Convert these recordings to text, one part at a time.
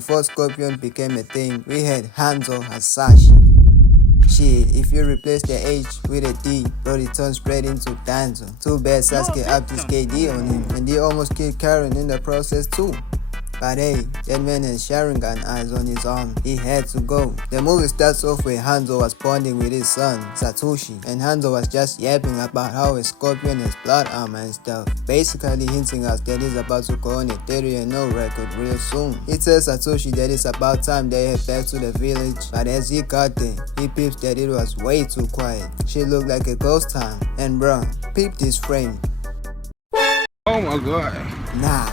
before Scorpion became a thing, we had Hanzo Hasashi. Shit, if you replace the H with a D, bro, it turns straight into Danzo. Too bad Sasuke upped his KD on him, and he almost killed Karen in the process too. But hey, that man has Sharingan eyes on his arm. He had to go. The movie starts off where Hanzo was bonding with his son, Satoshi, and Hanzo was just yapping about how a scorpion has blood armor and stuff, basically hinting us that he's about to go on a 30-0 record real soon. He tells Satoshi that it's about time they head back to the village, but as he got there, he peeps that it was way too quiet. She looked like a ghost town, and bruh, peep this frame. Oh my god. Nah.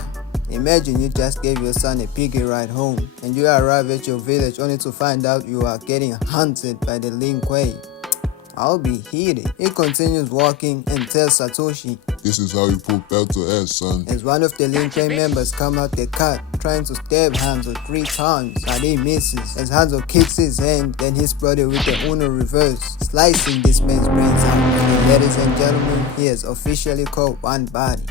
Imagine you just gave your son a piggy ride home, and you arrive at your village only to find out you are getting hunted by the Lin Kuei. I'll be heated. He continues walking and tells Satoshi, "This is how you put battle ass, son." As one of the Lin Kuei members come out the cut, trying to stab Hanzo 3 times, but he misses. As Hanzo kicks his hand, then hits brother with the Uno reverse, slicing this man's brains out. And ladies and gentlemen, he has officially caught one body.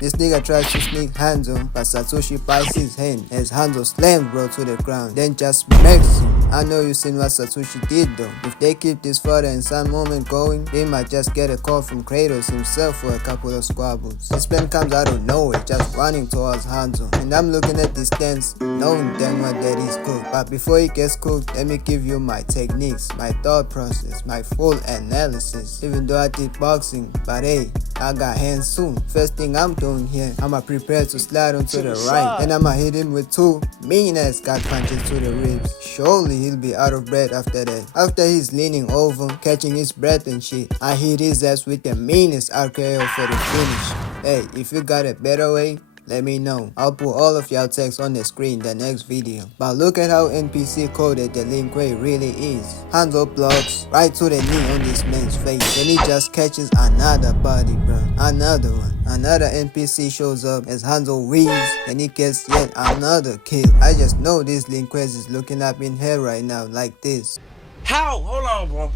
This nigga tries to sneak Hanzo, but Satoshi bites his hand as Hanzo slams bro to the ground, then just smacks him. I know you seen what Satoshi did though. If they keep this father and son moment going, they might just get a call from Kratos himself for a couple of squabbles. This man comes out of nowhere, just running towards Hanzo, and I'm looking at this dance, knowing damn well that he's cooked. But before he gets cooked, let me give you my techniques, my thought process, my full analysis. Even though I did boxing, but hey, I got hands soon. First thing I'm doing here, I'ma prepare to slide onto the right, and I'ma hit him with 2 mean ass gut punches to the ribs. Surely he'll be out of breath after that. After he's leaning over, catching his breath and shit, I hit his ass with the meanest RKO for the finish. Hey, if you got a better way, let me know. I'll put all of y'all text on the screen the next video. But look at how NPC coded the Lin Kuei really is. Hanzo blocks right to the knee on this man's face, then he just catches another body, bro. Another one. Another NPC shows up as Hanzo weaves, and he gets yet another kill. I just know this Lin Kuei is looking up in here right now like this. How? Hold on, bro.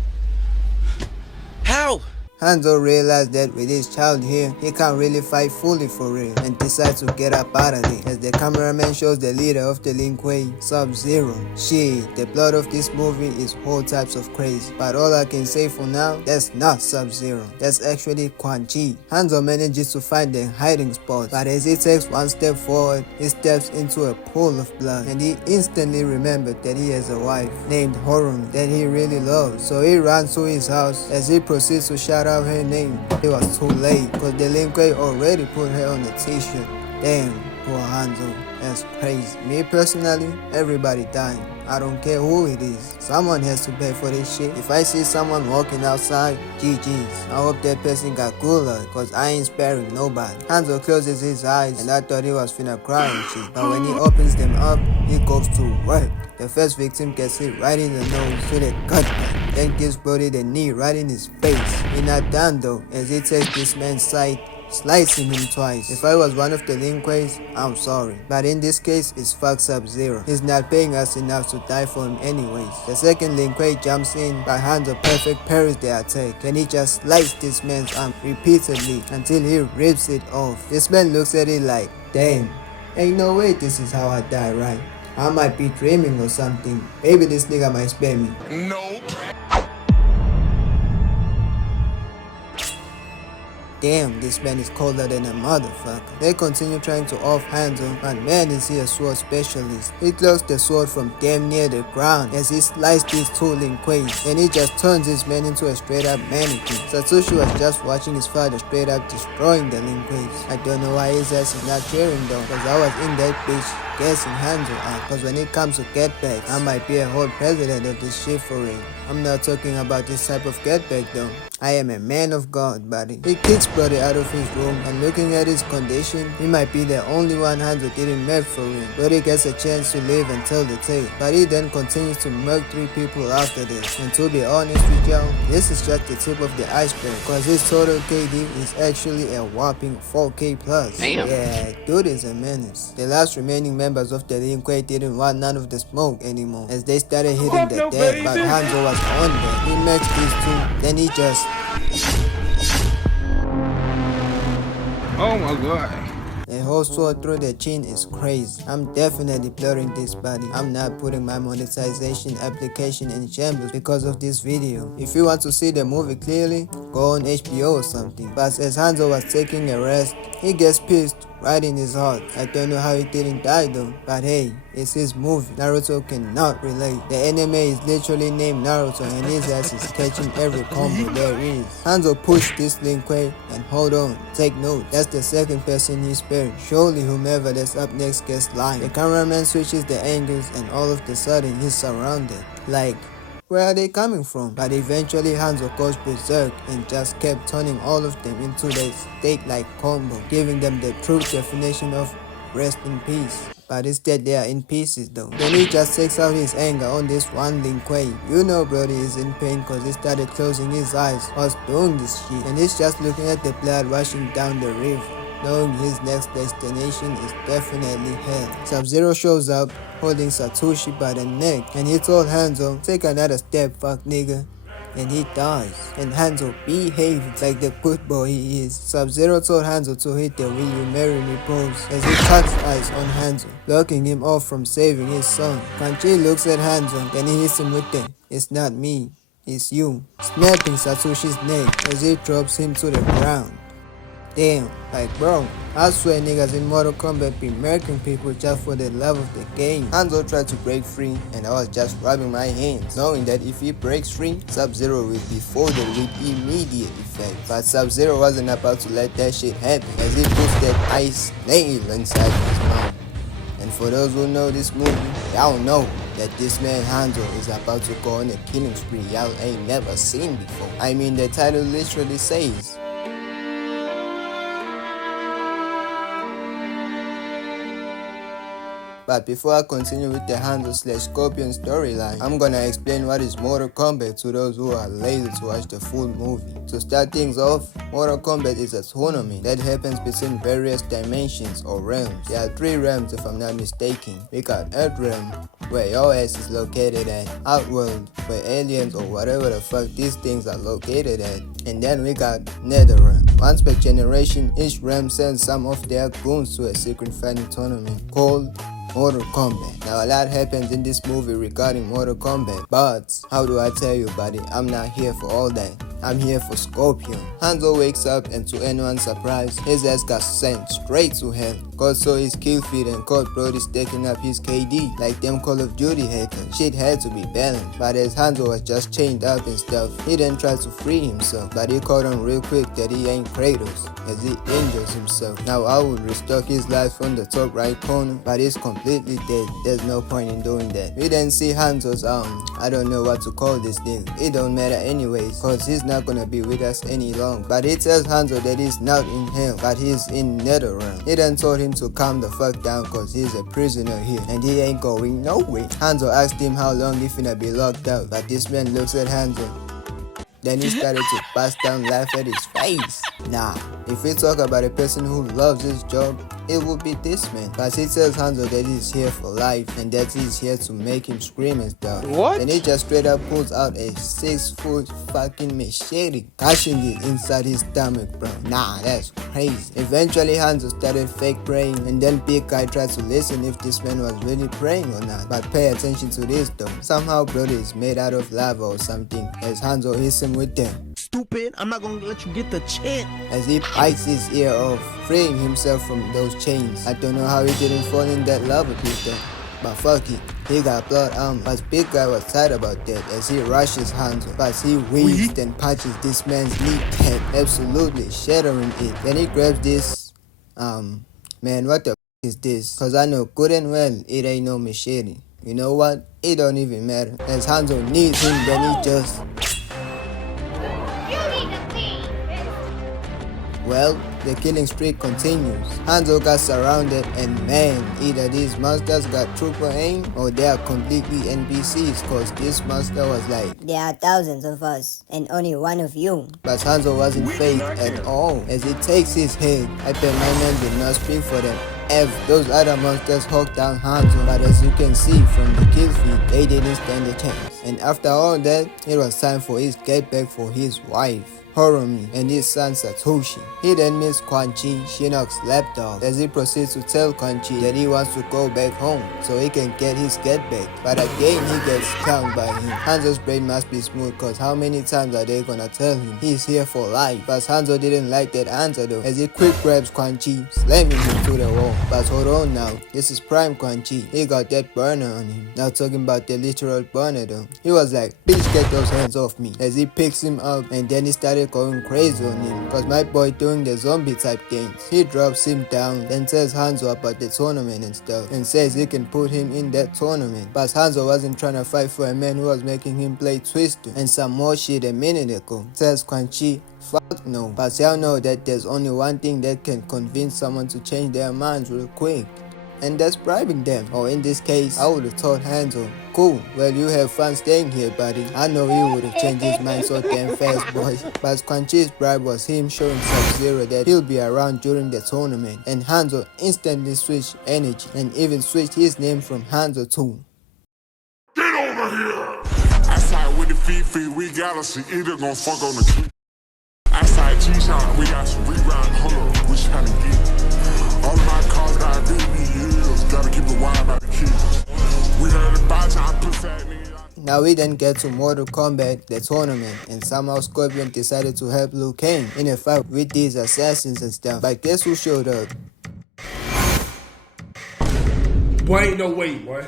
How? Hanzo realized that with his child here, he can't really fight fully for real, and decides to get up out of there as the cameraman shows the leader of the Lin Kuei, Sub-Zero. Shit, the plot of this movie is whole types of crazy, but all I can say for now, that's not Sub-Zero, that's actually Quan Chi. Hanzo manages to find the hiding spot, but as he takes one step forward, he steps into a pool of blood, and he instantly remembered that he has a wife named Horun that he really loves. So he runs to his house. As he proceeds to shout out her name, it was too late, cause the Lin Kuei already put her on the t-shirt. Damn, poor Hanzo, that's crazy. Me personally, everybody dying. I don't care who it is. Someone has to pay for this shit. If I see someone walking outside, GG's. I hope that person got cooler, cause I ain't sparing nobody. Hanzo closes his eyes, and I thought he was finna cry and shit, but when he opens them up, he goes to work. The first victim gets hit right in the nose to the gut back, then gives Brody the knee right in his face. He's not done though, as he takes this man's side, slicing him twice. If I was one of the Lin Kueis, I'm sorry, but in this case, it's fuck Sub-Zero. He's not paying us enough to die for him anyways. The second Lin Kuei jumps in, but Hanzo perfect parries the attack. Then he just sliced this man's arm repeatedly until he rips it off. This man looks at it like, damn, ain't no way this is how I die, right? I might be dreaming or something. Maybe this nigga might spare me. No. Damn, this man is colder than a motherfucker. They continue trying to off Hanzo, but man is he a sword specialist. He clocks the sword from damn near the ground as he sliced these 2 Lin Kueis, and he just turns this man into a straight up mannequin. Satoshi was just watching his father straight up destroying the Lin Kueis. I don't know why his ass is not cheering though, cause I was in that bitch guessing Hanzo out, cause when it comes to get backs, I might be a whole president of this shit for real. I'm not talking about this type of get back though. I am a man of God, buddy. He kicks Brody out of his room, and looking at his condition, he might be the only one Hanzo didn't murk for real. Brody gets a chance to live and tell the tale, but he then continues to murk 3 people after this. And to be honest with y'all, this is just the tip of the iceberg, cause his total KD is actually a whopping 4K plus. Damn. Yeah, dude is a menace. The last remaining members of the Lin Kuei didn't want none of the smoke anymore, as they started hitting the dead, but Hanzo was on there. He murked these 2, then he just... Oh my god. A whole sword through the chin is crazy. I'm definitely blurring this body. I'm not putting my monetization application in shambles because of this video. If you want to see the movie clearly, go on HBO or something. But as Hanzo was taking a rest, he gets pissed right in his heart. I don't know how he didn't die though, but hey, it's his movie. Naruto cannot relate. The anime is literally named Naruto and his ass is catching every combo there is. Hanzo pushed this Lin Kuei and hold on, take note, that's the second person he spared. Surely whomever that's up next gets lying. The cameraman switches the angles and all of a sudden he's surrounded. Like, where are they coming from? But eventually Hanzo goes berserk and just kept turning all of them into the steak-like combo, giving them the true definition of rest in peace. But instead they are in pieces though. Then he just takes out his anger on this one Lin Kuei. You know Brody is in pain cause he started closing his eyes whilst doing this shit. And he's just looking at the blood rushing down the river, knowing his next destination is definitely hell. Sub-Zero shows up holding Satoshi by the neck and he told Hanzo, take another step fuck nigga. And he dies. And Hanzo behaved like the good boy he is. Sub-Zero told Hanzo to hit the will you marry me pose as he touched eyes on Hanzo, blocking him off from saving his son. Kanchi looks at Hanzo, then he hits him with the it's not me, it's you, snapping Satoshi's neck as he drops him to the ground. Damn, like bro, I swear niggas in Mortal Kombat be murking people just for the love of the game. Hanzo tried to break free and I was just rubbing my hands, knowing that if he breaks free, Sub-Zero will be folded with immediate effect. But Sub-Zero wasn't about to let that shit happen as he puts that ice nail inside his mouth. And for those who know this movie, y'all know that this man Hanzo is about to go on a killing spree y'all ain't never seen before. I mean, the title literally says, but before I continue with the Hanzo/Scorpion storyline, I'm gonna explain what is Mortal Kombat to those who are lazy to watch the full movie. To start things off, Mortal Kombat is a tournament that happens between various dimensions or realms. There are 3 realms if I'm not mistaken. We got Earth Realm, where your ass is located at, Outworld, where aliens or whatever the fuck these things are located at, and then we got Netherrealm. Once per generation, each realm sends some of their goons to a secret fighting tournament called Mortal Kombat. Now a lot happens in this movie regarding Mortal Kombat, but how do I tell you buddy, I'm not here for all that. I'm here for Scorpion. Hanzo wakes up and to anyone's surprise, his ass got sent straight to hell. God saw his kill feed and caught Brody stacking up his KD like them Call of Duty hackers. Shit had to be balanced, but as Hanzo was just chained up and stuff, he then tried to free himself, but he caught on real quick that he ain't Kratos as he injures himself. Now I would restock his life from the top right corner, but he's completely dead. There's no point in doing that. We then see Hanzo's I don't know what to call this thing. It don't matter anyways, cause he's not gonna be with us any longer. But he tells Hanzo that he's not in hell, but he's in Netherrealm. He then told him to calm the fuck down cause he's a prisoner here and he ain't going nowhere. Hanzo asked him how long he finna be locked out, but this man looks at Hanzo. Then he started to bust down laugh at his face. Nah, if we talk about a person who loves his job, it would be this man. But he tells Hanzo that he's here for life and that he's here to make him scream and stuff. What? Then he just straight up pulls out a 6-foot fucking machete, cashing it inside his stomach, bro. Nah, that's crazy. Eventually Hanzo started fake praying and then Big Guy tried to listen if this man was really praying or not. But pay attention to this though. Somehow Brody is made out of lava or something as Hanzo hits him with them. Stupid, I'm not gonna let you get the chance. As he bites his ear off, freeing himself from those chains. I don't know how he didn't fall in that lava pit though. But fuck it, he got blood armor. But Big Guy was sad about that as he rushes Hanzo. But he weaves and punches this man's kneecap, absolutely shattering it. Then he grabs this, man what the f is this? Cause I know good and well it ain't no machete. You know what? It don't even matter. As Hanzo knees him, then he just... Well, the killing streak continues. Hanzo got surrounded and man, either these monsters got trooper aim or they are completely NPCs cause this monster was like, there are thousands of us and only one of you. But Hanzo wasn't fazed at all as he takes his head. I bet my man did not speak for them. Those other monsters hawked down Hanzo, but as you can see from the kill feed, they didn't stand a chance. And after all that, it was time for his get back for his wife. Horomi, and his son Satoshi. He then meets Quan Chi, Shinnok's lapdog, as he proceeds to tell Quan Chi that he wants to go back home so he can get his get back. But again he gets stung by him. Hanzo's brain must be smooth, cause how many times are they gonna tell him he's here for life? But Hanzo didn't like that answer though, as he quick grabs Quan Chi, slamming him to the wall. But hold on now, this is prime Quan Chi. He got that burner on him. Now talking about the literal burner though. He was like, bitch, get those hands off me, as he picks him up, and then he started going crazy on him, cause my boy doing the zombie type things. He drops him down, then tells Hanzo about the tournament and stuff, and says he can put him in that tournament. But Hanzo wasn't trying to fight for a man who was making him play Twister and some more shit a minute ago. Tells Quan Chi, fuck no, but y'all know that there's only one thing that can convince someone to change their minds real quick, and that's bribing them. Or in this case, I would have told Hanzo, cool, well you have fun staying here buddy. I know he would have changed his mind so damn fast boy. But Quan Chi's bribe was him showing Sub-Zero that he'll be around during the tournament, and Hanzo instantly switched energy and even switched his name from Hanzo to Get over here! Outside with the Fifi, we gotta see either gon' fuck on the clip. Outside G-Shot, we got some reround, hold up, which tryna get. All of my cars got BBUs, gotta keep it wild by the kids. We heard about y'all pussy ass niggas. Now we then get to Mortal Kombat, the tournament, and somehow Scorpion decided to help Liu Kang in a fight with these assassins and stuff. But guess who showed up? Boy, ain't no way, boy.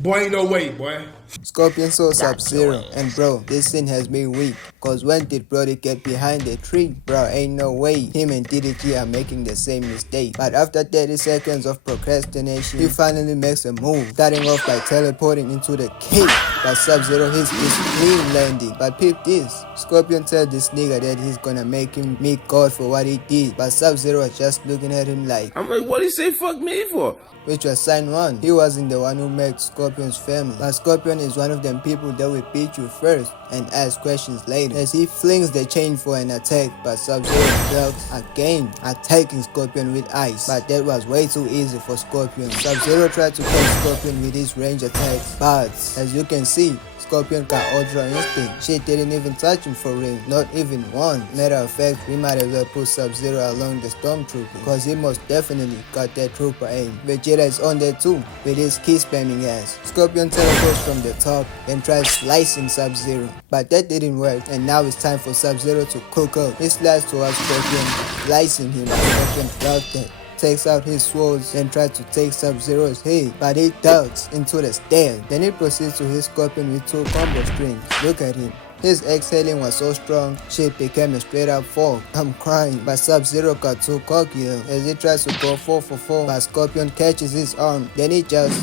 Boy, ain't no way, boy. Scorpion saw Sub-Zero, and bro, this scene has me weak, cause when did Brody get behind the tree? Bro, ain't no way him and DDT are making the same mistake. But after 30 seconds of procrastination, he finally makes a move, starting off by teleporting into the cave. But Sub-Zero hits this clean landing. But peep this, Scorpion tells this nigga that he's gonna make him meet God for what he did, but Sub-Zero was just looking at him like, I'm like, what he say fuck me for? which was sign one. He wasn't the one who made Scorpion's family, but Scorpion is one of them people that will beat you first and ask questions later, as he flings the chain for an attack, but Sub-Zero blocks again, attacking Scorpion with ice. But that was way too easy for Scorpion. Sub-Zero tried to catch Scorpion with his range attacks, but as you can see, Scorpion got Ultra Instinct. Shit didn't even touch him for real, not even one. Matter of fact, we might as well put Sub-Zero along the Stormtrooper, cause he most definitely got that trooper aim. Vegeta is on there too, with his key spamming ass. Scorpion teleports from the top, then tries slicing Sub-Zero, but that didn't work, and now it's time for Sub-Zero to cook up. He slides towards Scorpion, slicing him, but Scorpion blocked that. Takes out his swords and tries to take Sub-Zero's head, but he ducks into the stairs. Then he proceeds to hit Scorpion with 2 combo strings. Look at him. His exhaling was so strong, shit became a straight up fall. I'm crying, but Sub-Zero got too cocky though, as he tries to go 4 for 4, but Scorpion catches his arm. Then he slams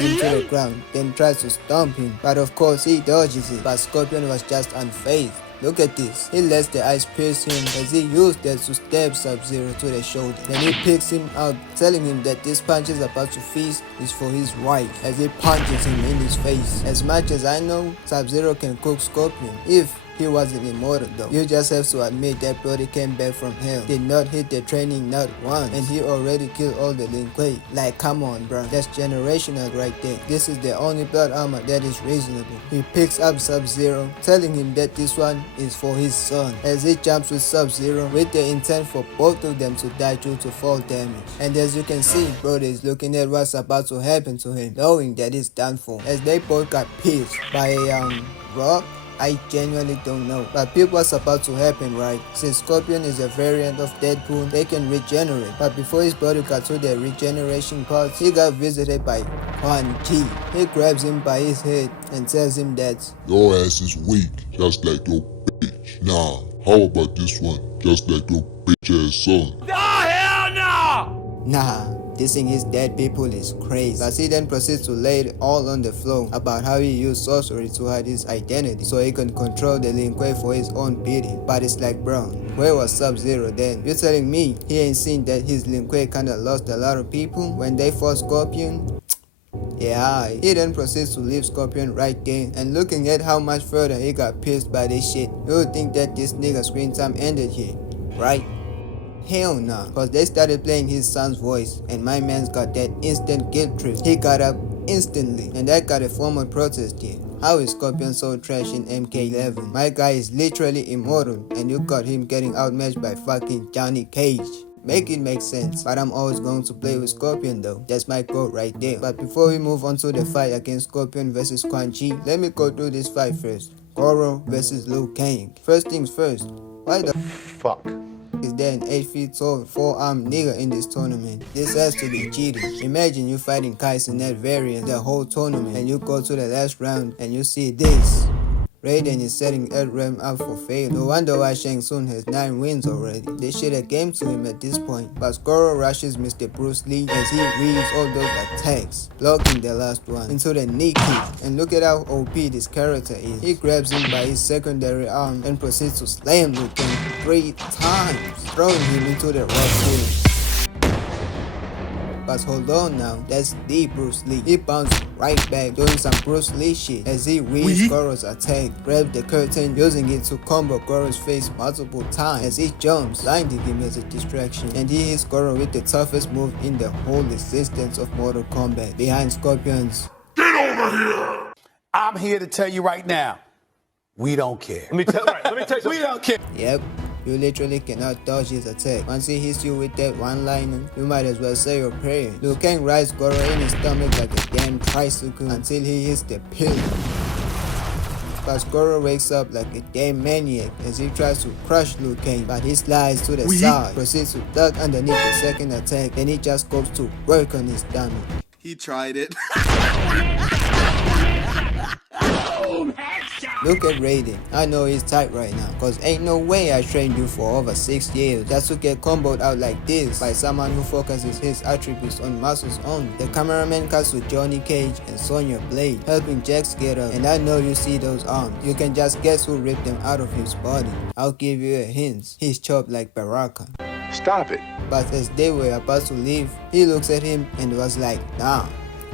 him to the ground, then tries to stomp him, but of course he dodges it, but Scorpion was just unfazed. Look at this, he lets the ice pierce him as he used that to stab Sub-Zero to the shoulder. Then he picks him out, telling him that this punch is about to feast is for his wife, as he punches him in his face. As much as I know, Sub-Zero can cook Scorpion if he wasn't immortal though. You just have to admit that Brody came back from hell, did not hit the training not once, and he already killed all the Lin Kuei. Like come on bro, that's generational right there. This is the only blood armor that is reasonable. He picks up Sub-Zero, telling him that this one is for his son, as he jumps with Sub-Zero with the intent for both of them to die due to fall damage. And as you can see, Brody is looking at what's about to happen to him, knowing that he's done for, as they both got pierced by a rock. I genuinely don't know, but peep what's about to happen, right? Since Scorpion is a variant of Deadpool, they can regenerate, but before his body got to the regeneration part, he got visited by Quan Chi. He grabs him by his head and tells him that Your ass is weak, just like your bitch. Nah, how about this one? Just like your bitch ass son. nah, dissing his dead people is crazy. But he then proceeds to lay it all on the floor about how he used sorcery to hide his identity so he can control the Lin Kuei for his own bidding. But it's like, bro, where was Sub-Zero then? You're telling me he ain't seen that his Lin Kuei kinda lost a lot of people when they fought Scorpion? Yeah, he then proceeds to leave Scorpion right there, and looking at how much further he got pissed by this shit, you would think that this nigga screen time ended here, right? Hell nah, cause they started playing his son's voice, and my man's got that instant guilt trip. He got up instantly, and that got a formal protest here. How is Scorpion so trash in MK11? My guy is literally immortal and you got him getting outmatched by fucking Johnny Cage. Make it make sense, but I'm always going to play with Scorpion though. That's my goal right there. But before we move on to the fight against Scorpion versus Quan Chi, let me go through this fight first. Goro versus Liu Kang. First things first, why the fuck is there an 8 feet tall, 4-armed nigga in this tournament? This has to be cheating. Imagine you fighting Kai's in that variant the whole tournament and you go to the last round and you see this. Raiden is setting Ed-Rem up for failure. No wonder why Shang Tsung has 9 wins already. They should have game to him at this point. But Goro rushes Mr. Bruce Lee as he weaves all those attacks, blocking the last one into the knee kick. And look at how OP this character is. He grabs him by his secondary arm and proceeds to slam Liu Kang 3 times, throwing him into the rock ceiling. But hold on now, that's the Bruce Lee. He bounced right back doing some Bruce Lee shit as he weaves Goro's attack, grabbed the curtain using it to combo Goro's face multiple times as he jumps, blinding him as a distraction, and he hits Goro with the toughest move in the whole existence of Mortal Kombat, behind Scorpion's Get over here! I'm here to tell you right now, we don't care. Let me tell you. We don't care. Yep. You literally cannot dodge his attack. Once he hits you with that one-liner, you might as well say your prayer. Liu Kang rides Goro in his stomach like a damn tricycle until he hits the pillar. But Goro wakes up like a damn maniac as he tries to crush Liu Kang, but he slides to the side, proceeds to duck underneath the second attack, then he just goes to work on his stomach. He tried it. Look at Raiden. I know he's tight right now, cause ain't no way I trained you for over 6 years just to get comboed out like this by someone who focuses his attributes on muscles only. The cameraman cuts to Johnny Cage and Sonya Blade helping Jax get up, and I know you see those arms. You can just guess who ripped them out of his body. I'll give you a hint. He's chopped like Baraka. Stop it. But as they were about to leave, he looks at him and was like, nah.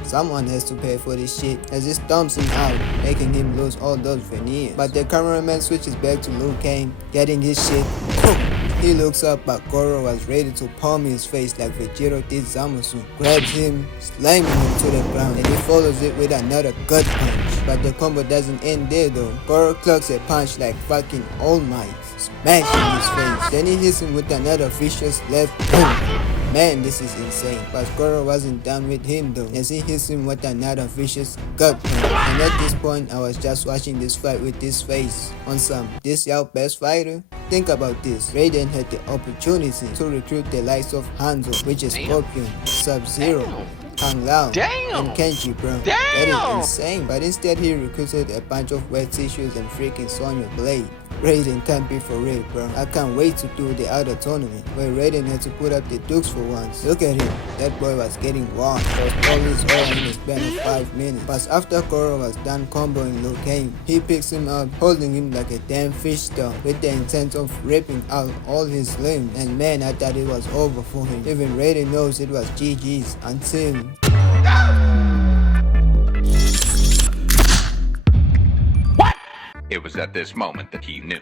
Someone has to pay for this shit as he stomps him out, making him lose all those veneers. But the cameraman switches back to Liu Kang, getting his shit cooked. He looks up but Goro was ready to palm his face like Vegeta did Zamasu, grabs him, slamming him to the ground, and he follows it with another gut punch. But the combo doesn't end there though. Goro clocks a punch like fucking All Might, smashing his face. Then he hits him with another vicious left boom. Man, this is insane. But Goro wasn't done with him though, as he hits him with another vicious gut punch. And at this point, I was just watching this fight with this face on some, this y'all best fighter? Think about this. Raiden had the opportunity to recruit the likes of Hanzo, which is Scorpion, Sub-Zero, Kang Lao, and Kenji, bro. That is insane. But instead he recruited a bunch of wet tissues and freaking Sonya Blade. Raiden can't be for real, bro. I can't wait to do the other tournament where Raiden had to put up the dukes for once. Look at him. That boy was getting warm. Was all his oil in the span of 5 minutes. But after Goro was done comboing Liu Kang, he picks him up, holding him like a damn fish stone with the intent of ripping out all his limbs. And man, I thought it was over for him. Even Raiden knows it was GG's until... It was at this moment that he knew.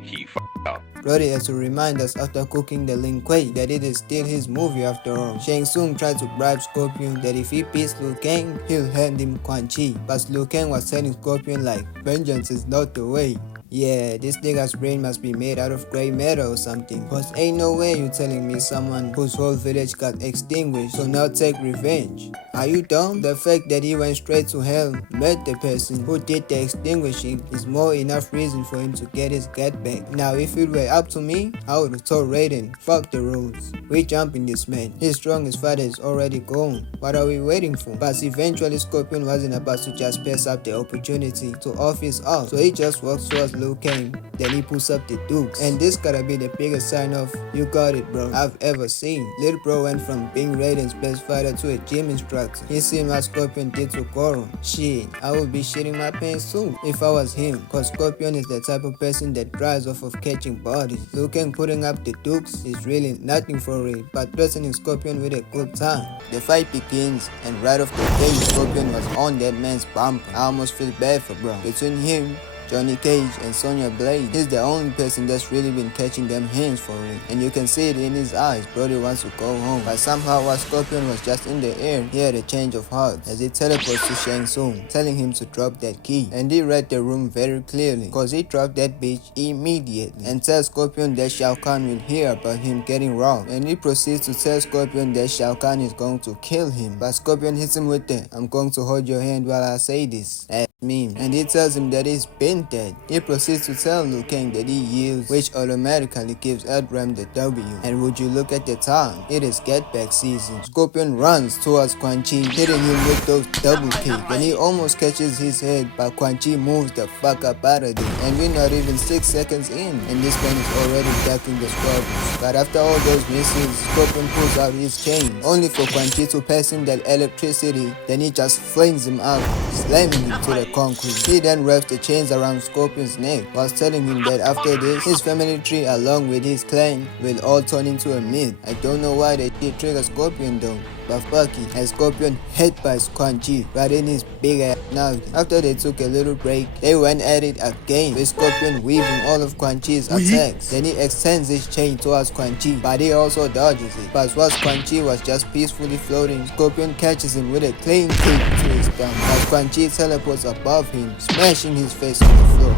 He f***ed up. Brody has to remind us after cooking the Lin Kuei that it is still his movie after all. Shang Tsung tried to bribe Scorpion that if he beats Liu Kang, he'll hand him Quan Chi. But Liu Kang was telling Scorpion like, vengeance is not the way. Yeah, this nigga's brain must be made out of grey matter or something. Cause ain't no way you telling me someone whose whole village got extinguished, so now take revenge. Are you dumb? The fact that he went straight to hell, met the person who did the extinguishing, is more enough reason for him to get his gut back. Now if it were up to me, I would have told Raiden, fuck the rules. We jumping this man. His strongest fighter is already gone. What are we waiting for? But eventually Scorpion wasn't about to just pass up the opportunity to off his off, so he just walks towards Liu Kang, then he pulls up the dukes. And this gotta be the biggest sign of you got it bro I've ever seen. Little bro went from being Raiden's best fighter to a gym instructor. He seen what Scorpion did to Goro. Shit, I would be shitting my pants too if I was him, cause Scorpion is the type of person that drives off of catching bodies. Liu Kang putting up the dukes is really nothing for it, but threatening Scorpion with a good time. The fight begins, and right off the gate Scorpion was on that man's bumper. I almost feel bad for bro. Between him, Johnny Cage, and Sonya Blade. He's the only person that's really been catching them hands for it, and you can see it in his eyes. Brody wants to go home, but somehow while Scorpion was just in the air, he had a change of heart as he teleports to Shang Tsung, telling him to drop that key. And he read the room very clearly, cause he dropped that bitch immediately, and tells Scorpion that Shao Kahn will hear about him getting robbed, and he proceeds to tell Scorpion that Shao Kahn is going to kill him. But Scorpion hits him with the "I'm going to hold your hand while I say this" meme, and he tells him that he's been dead. He proceeds to tell Liu Kang that he yields, which automatically gives Edram the W. And would you look at the time, it is get back season. Scorpion runs towards Quan Chi, hitting him with those double kicks. Then he almost catches his head, but Quan Chi moves the fuck up out of there. And we're not even 6 seconds in, and this man is already ducking the Scorpion. But after all those misses, Scorpion pulls out his chain, only for Quan Chi to pass him that electricity. Then he just flings him out, slamming him to the concrete. He then wraps the chains around Scorpion's neck, whilst telling him that after this, his family tree along with his clan will all turn into a myth. I don't know why they did trigger Scorpion though, but fuck it, as Scorpion headbutts Quan Chi right in his big ass noggin. After they took a little break, they went at it again, with Scorpion weaving all of Quan Chi's attacks. Then he extends his chain towards Quan Chi, but he also dodges it. But whilst Quan Chi was just peacefully floating, Scorpion catches him with a clean kick to his stomach, as Quan Chi teleports above him, smashing his face on the floor.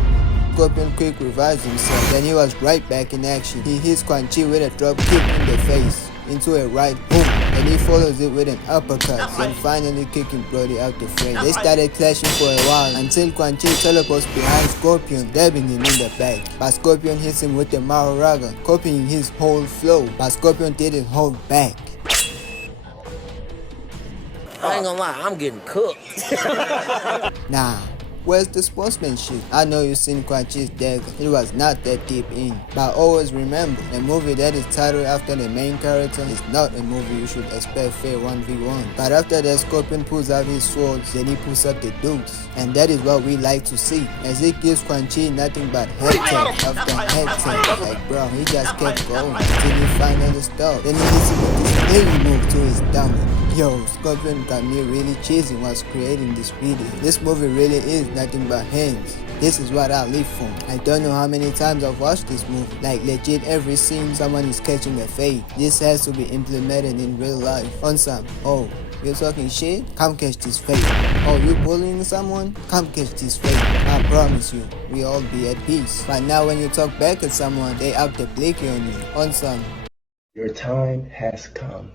Scorpion quick revives himself, then he was right back in action. He hits Quan Chi with a drop kick in the face, into a right hook, and he follows it with an uppercut, then finally kicking Brody out the frame. They started clashing for a while until Quan Chi teleports behind Scorpion, stabbing him in the back. But Scorpion hits him with the Maharaga, copying his whole flow, but Scorpion didn't hold back. I ain't gonna lie, I'm getting cooked. Nah. Where's the sportsmanship? I know you've seen Quan Chi's dagger, it was not that deep in. But always remember, a movie that is titled after the main character is not a movie you should expect fair 1v1. But after that, Scorpion pulls out his swords, then he pulls up the dukes. And that is what we like to see, as it gives Quan Chi nothing but head tap after head tap. Like bro, he just kept going until he finally stopped. Then he hits him with this heavy move to his stomach. Yo, Scorpion got me really cheesing whilst creating this video. This movie really is nothing but hands. This is what I live for. I don't know how many times I've watched this movie. Like legit every scene someone is catching a fade. This has to be implemented in real life. On some, oh, you're talking shit? Come catch this fade. Oh, you bullying someone? Come catch this fade. I promise you, we all be at peace. But now when you talk back at someone, they out the blicky on you. On some. Your time has come.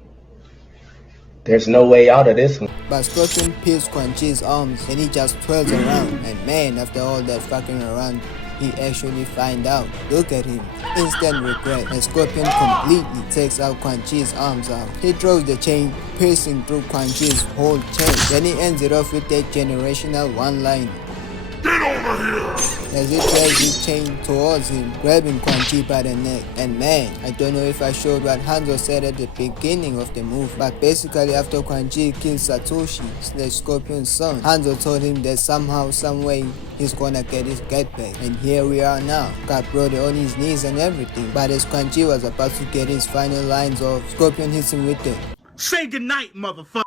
There's no way out of this one. But Scorpion peels Quan Chi's arms and he just twirls around, and man, after all that fucking around, he actually find out. Look at him, instant regret, and Scorpion completely takes out Quan Chi's arms out. He throws the chain, piercing through Quan Chi's whole chest. Then he ends it off with that generational one-liner. Get over here! As he drags his chain towards him, grabbing Quan Chi by the neck. And man, I don't know if I showed what Hanzo said at the beginning of the movie, but basically after Quan Chi killed Satoshi, the Scorpion's son, Hanzo told him that somehow, someway, he's gonna get his get back. And here we are now, got Brody on his knees and everything. But as Quan Chi was about to get his final lines off, Scorpion hits him with the Say goodnight, motherfucker.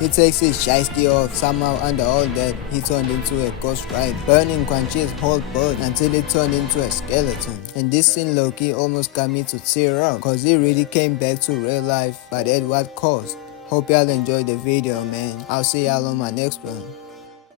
He takes his shiesty off. Somehow under all that, he turned into a ghost rider, burning Quan Chi's whole body until he turned into a skeleton. And this scene low-key almost got me to tear up, cause he really came back to real life, but at what cost? Hope y'all enjoyed the video, man. I'll see y'all on my next one.